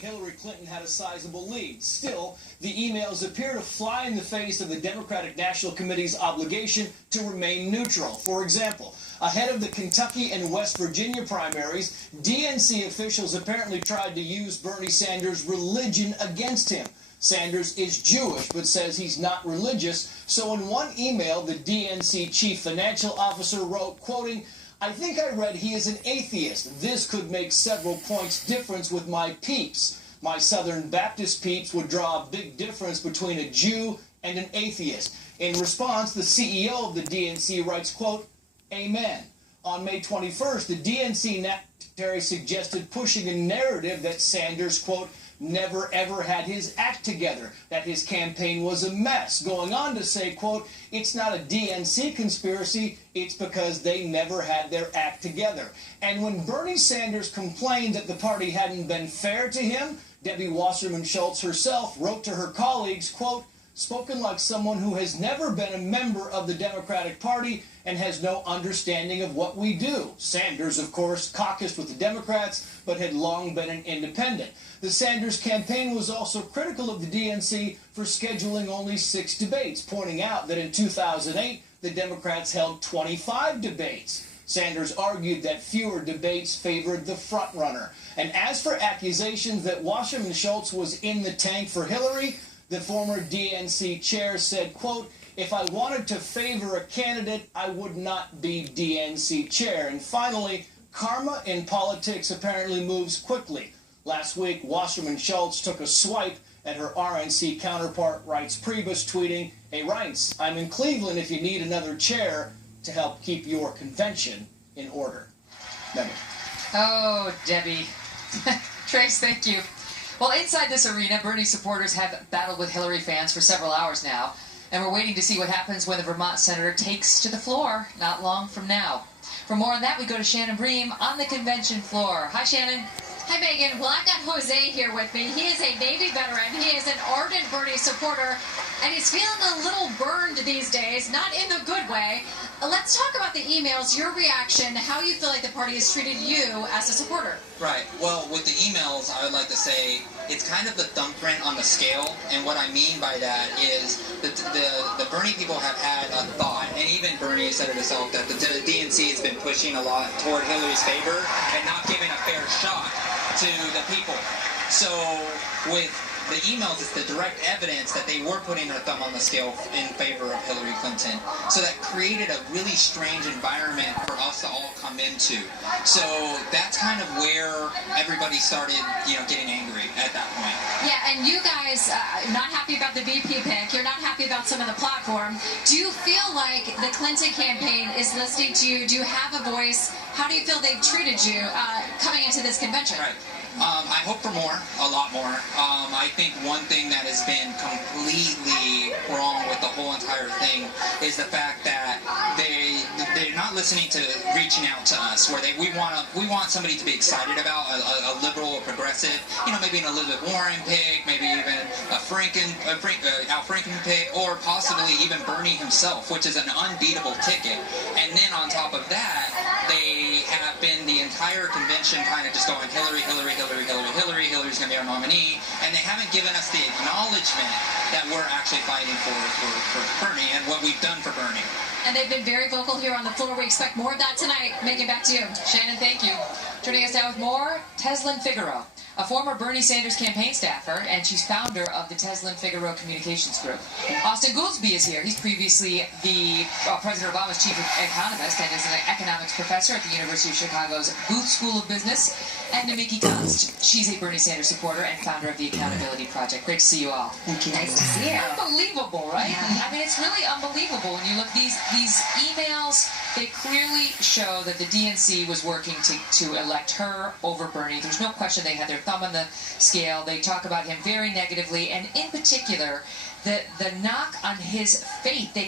Hillary Clinton had a sizable lead. Still, the emails appear to fly in the face of the Democratic National Committee's obligation to remain neutral. For example, ahead of the Kentucky and West Virginia primaries, DNC officials apparently tried to use Bernie Sanders' religion against him. Sanders is Jewish, but says he's not religious. So in one email, the DNC chief financial officer wrote, quoting, "I think I read he is an atheist. This could make several points difference with my peeps. My Southern Baptist peeps would draw a big difference between a Jew and an atheist." In response, the CEO of the DNC writes, quote, "Amen." On May 21st, the DNC secretary suggested pushing a narrative that Sanders, quote, "never ever had his act together, that his campaign was a mess," going on to say, quote, "It's not a DNC conspiracy, it's because they never had their act together." And when Bernie Sanders complained that the party hadn't been fair to him, Debbie Wasserman Schultz herself wrote to her colleagues, quote, "Spoken like someone who has never been a member of the Democratic Party and has no understanding of what we do." Sanders, of course, caucused with the Democrats, but had long been an independent. The Sanders campaign was also critical of the DNC for scheduling only 6 debates, pointing out that in 2008, the Democrats held 25 debates. Sanders argued that fewer debates favored the frontrunner. And as for accusations that Wasserman Schultz was in the tank for Hillary, the former DNC chair said, quote, "If I wanted to favor a candidate, I would not be DNC chair." And finally, karma in politics apparently moves quickly. Last week, Wasserman Schultz took a swipe at her RNC counterpart, Reince Priebus, tweeting, "Hey, Reince, I'm in Cleveland if you need another chair to help keep your convention in order." Debbie. Oh, Debbie. Trace, thank you. Well, inside this arena, Bernie supporters have battled with Hillary fans for several hours now, and we're waiting to see what happens when the Vermont senator takes to the floor not long from now. For more on that, we go to Shannon Bream on the convention floor. Hi, Shannon. Hi, Megan. Well, I've got Jose here with me. He is a Navy veteran. He is an ardent Bernie supporter, and he's feeling a little burned these days, not in the good way. Let's talk about the emails, your reaction, how you feel like the party has treated you as a supporter. Right. Well, with the emails, I would like to say it's kind of the thumbprint on the scale, and what I mean by that is the Bernie people have had a thought, and even Bernie said it himself, that the DNC has been pushing a lot toward Hillary's favor and not giving a fair shot to the people. So with the emails, it's the direct evidence that they were putting their thumb on the scale in favor of Hillary Clinton. So that created a really strange environment for us to all come into. So that's kind of where everybody started, getting angry at that point. Yeah, and you guys not happy about the VP pick. You're not happy about some of the platform. Do you feel like the Clinton campaign is listening to you? Do you have a voice? How do you feel they've treated you coming into this convention? Right. I hope for more, a lot more. I think one thing that has been completely wrong with the whole entire thing is the fact that they're not listening to reaching out to us, where we want somebody to be excited about a liberal or progressive, maybe an Elizabeth Warren pick, maybe even Al Franken pick, or possibly even Bernie himself, which is an unbeatable ticket. And then on top of that, they have been the entire convention kind of just going Hillary, Hillary, Hillary, Hillary, Hillary, Hillary's going to be our nominee, and they haven't given us the acknowledgement that we're actually fighting for Bernie and what we've done for Bernie. And they've been very vocal here on the floor. We expect more of that tonight. Megan, back to you. Shannon, thank you. Joining us now with more, Teslyn Figaro, a former Bernie Sanders campaign staffer, and she's founder of the Teslyn Figaro Communications Group. Austin Goolsbee is here. He's previously the President Obama's chief economist and is an economics professor at the University of Chicago's Booth School of Business. And Namiki Konst. She's a Bernie Sanders supporter and founder of the Accountability Project. Great to see you all. Thank you. Nice to see you. Unbelievable, right? Yeah. I mean, it's really unbelievable when you look these emails. They clearly show that the DNC was working to elect her over Bernie. There's no question they had their thumb on the scale. They talk about him very negatively, and in particular, the knock on his faith. They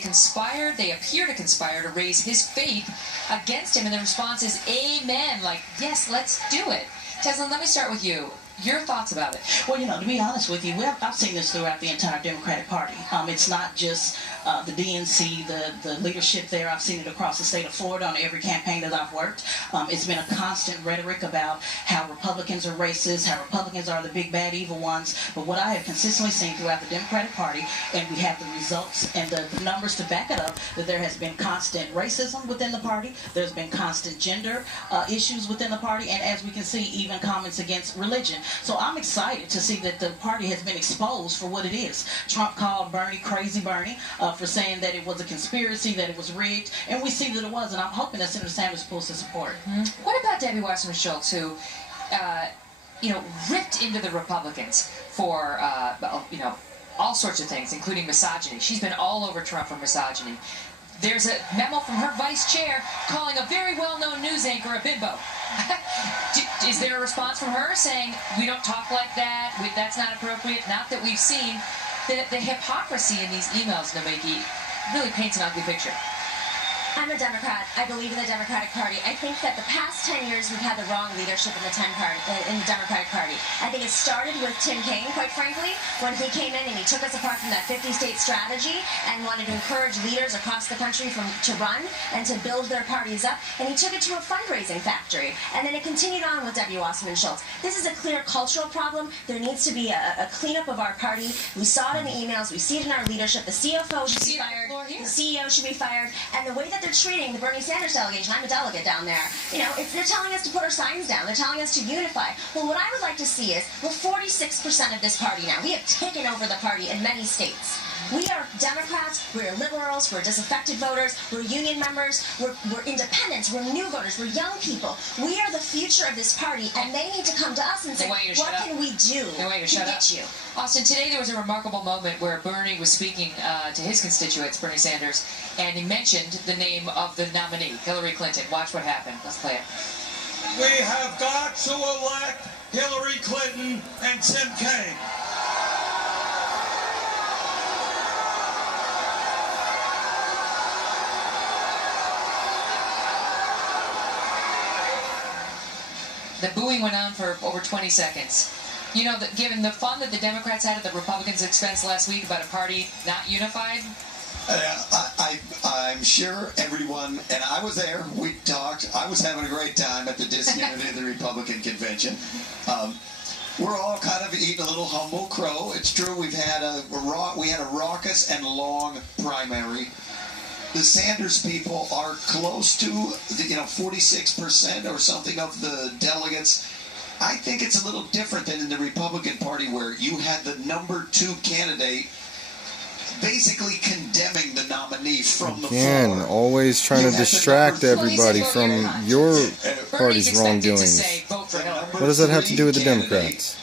appear to conspire to raise his faith against him, and the response is amen, like, yes, let's do it. Teslyn, let me start with you. Your thoughts about it? Well, you know, to be honest with you, I've seen this throughout the entire Democratic Party. It's not just the DNC, the leadership there. I've seen it across the state of Florida on every campaign that I've worked. It's been a constant rhetoric about how Republicans are racist, how Republicans are the big, bad, evil ones. But what I have consistently seen throughout the Democratic Party, and we have the results and the numbers to back it up, that there has been constant racism within the party. There's been constant gender issues within the party. And as we can see, even comments against religion. So I'm excited to see that the party has been exposed for what it is. Trump called Bernie Crazy Bernie for saying that it was a conspiracy, that it was rigged, and we see that it was, and I'm hoping that Senator Sanders pulls to support it. Mm-hmm. What about Debbie Wasserman Schultz, who, ripped into the Republicans for, all sorts of things, including misogyny? She's been all over Trump for misogyny. There's a memo from her vice chair calling a very well-known news anchor a bimbo. Is there a response from her saying, we don't talk like that, that's not appropriate? Not that we've seen. The hypocrisy in these emails, Nomiki, really paints an ugly picture. I'm a Democrat. I believe in the Democratic Party. I think that the past 10 years we've had the wrong leadership in the Democratic Party. I think it started with Tim Kaine, quite frankly, when he came in and he took us apart from that 50-state strategy and wanted to encourage leaders across the country to run and to build their parties up. And he took it to a fundraising factory. And then it continued on with Debbie Wasserman Schultz. This is a clear cultural problem. There needs to be a cleanup of our party. We saw it in the emails. We see it in our leadership. The CFO should be fired. The CEO should be fired. And the way that they're treating the Bernie Sanders delegation, I'm a delegate down there, they're telling us to put our signs down. They're telling us to unify. Well, what I would like to see is, we're 46% of this party now. We have taken over the party in many states. We are Democrats, we're liberals, we're disaffected voters, we're union members, we're independents, we're new voters, we're young people. We are the future of this party, and they need to come to us and say, what can we do to get you? Austin, today there was a remarkable moment where Bernie was speaking to his constituents, Bernie Sanders, and he mentioned the name of the nominee, Hillary Clinton. Watch what happened. Let's play it. We have got to elect Hillary Clinton and Tim Kaine. The booing went on for over 20 seconds. You know, given the fun that the Democrats had at the Republicans' expense last week about a party not unified? I'm sure everyone, and I was there, we talked, I was having a great time at the disunity of the Republican convention. We're all kind of eating a little humble crow. It's true, we had a raucous and long primary. The Sanders people are close to, 46% or something of the delegates. I think it's a little different than in the Republican Party, where you had the number 2 candidate basically condemning the nominee from the floor. Again, always trying to distract everybody from your party's wrongdoings. What does that have to do with the Democrats?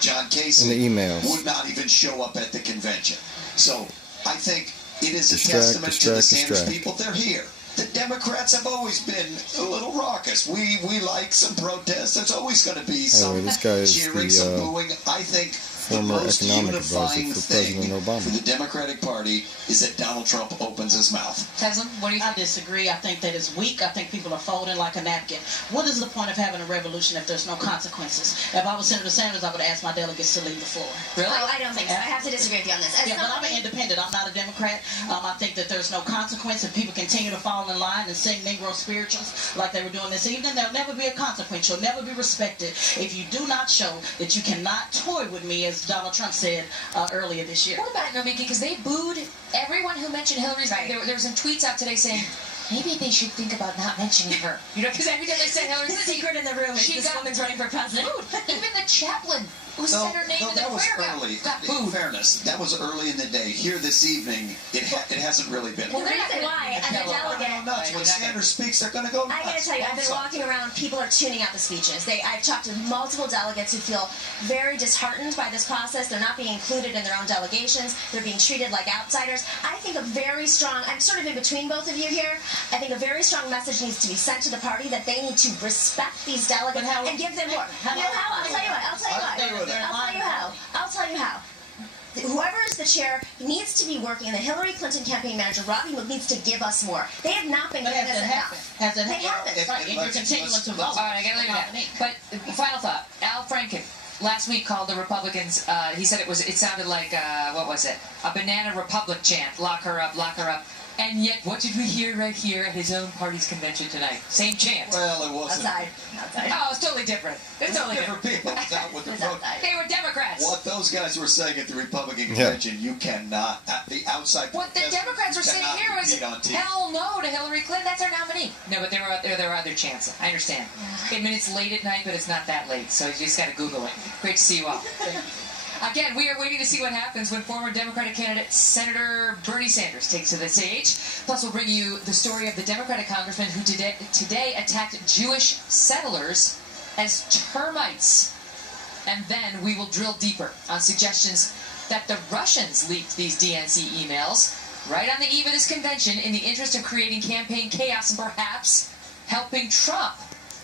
John Casey in the emails would not even show up at the convention. So I think it is a testament to the Sanders people. They're here. The Democrats have always been a little raucous. We like some protests. There's always going to be some cheering, some booing. I think the most unifying thing for the Democratic Party is that Donald Trump opens his mouth. Teslin, what do you think? I disagree. I think that it's weak. I think people are folding like a napkin. What is the point of having a revolution if there's no consequences? If I was Senator Sanders, I would ask my delegates to leave the floor. Really? Oh, I don't think so. I have to disagree with you on this. Yeah, but I'm an independent. I'm not a Democrat. I think that there's no consequence. If people continue to fall in line and sing Negro spirituals like they were doing this evening, there'll never be a consequence. You'll never be respected if you do not show that you cannot toy with me, as Donald Trump said earlier this year. What about it, Nomiki? Because they booed everyone who mentioned Hillary's name. There were some tweets out today saying, maybe they should think about not mentioning her. Because every time they say Hillary's the secret in the room is this woman's running for president. Even the chaplain who said her name in the prayer got booed. In fairness, that was early in the day. Here this evening, it hasn't really been. Well, the reason why, as a delegate, when Sanders speaks, they're going to go nuts. I got to tell you, I've been walking around, people are tuning out the speeches. I've talked to multiple delegates who feel very disheartened by this process. They're not being included in their own delegations. They're being treated like outsiders. I think a very strong, I'm sort of in between both of you here, I think a very strong message needs to be sent to the party that they need to respect these delegates and give them more. I'll tell you how. Whoever is the chair needs to be working. The Hillary Clinton campaign manager, Robbie Wood, needs to give us more. They have not been giving us enough. Has it they haven't. Right, and you're continuing to vote. All right, I got to leave it at that. But final thought, Al Franken last week called the Republicans, he said it sounded like, what was it? A Banana Republic chant. Lock her up, lock her up. And yet, what did we hear right here at his own party's convention tonight? Same chant. Well, it wasn't. Outside. Oh, it's totally different. It's totally different people. It's out with the They were Democrats. What those guys were saying at the Republican convention, you cannot. The outside. What the Democrats were saying here was, hell no to Hillary Clinton. That's our nominee. No, but there were other chants. I understand. I mean, it's late at night, but it's not that late, so you just got to Google it. Great to see you all. Again, we are waiting to see what happens when former Democratic candidate Senator Bernie Sanders takes to the stage. Plus, we'll bring you the story of the Democratic congressman who today attacked Jewish settlers as termites. And then we will drill deeper on suggestions that the Russians leaked these DNC emails right on the eve of this convention in the interest of creating campaign chaos and perhaps helping Trump.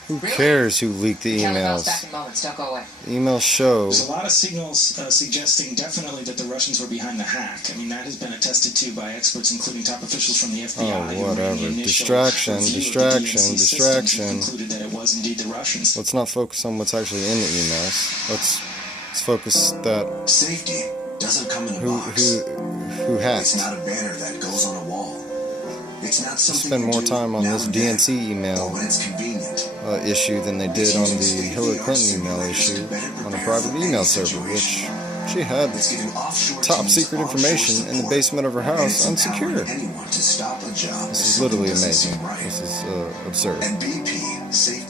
Who cares who leaked the emails? Back in moments. Don't go away. Emails show. There's a lot of signals suggesting definitely that the Russians were behind the hack. I mean, that has been attested to by experts, including top officials from the FBI. Oh, whatever. Distraction. Concluded that it was indeed the Russians. Let's not focus on what's actually in the emails. Let's focus that. Safety doesn't come in a box. Who hacked? It's not a banner that goes on a wall. It's not something spend more time on this DNC email issue than they did on the Hillary Clinton email issue on a private email server, which she had top secret information in the basement of her house unsecured. This is literally amazing. This is absurd. And BP, safety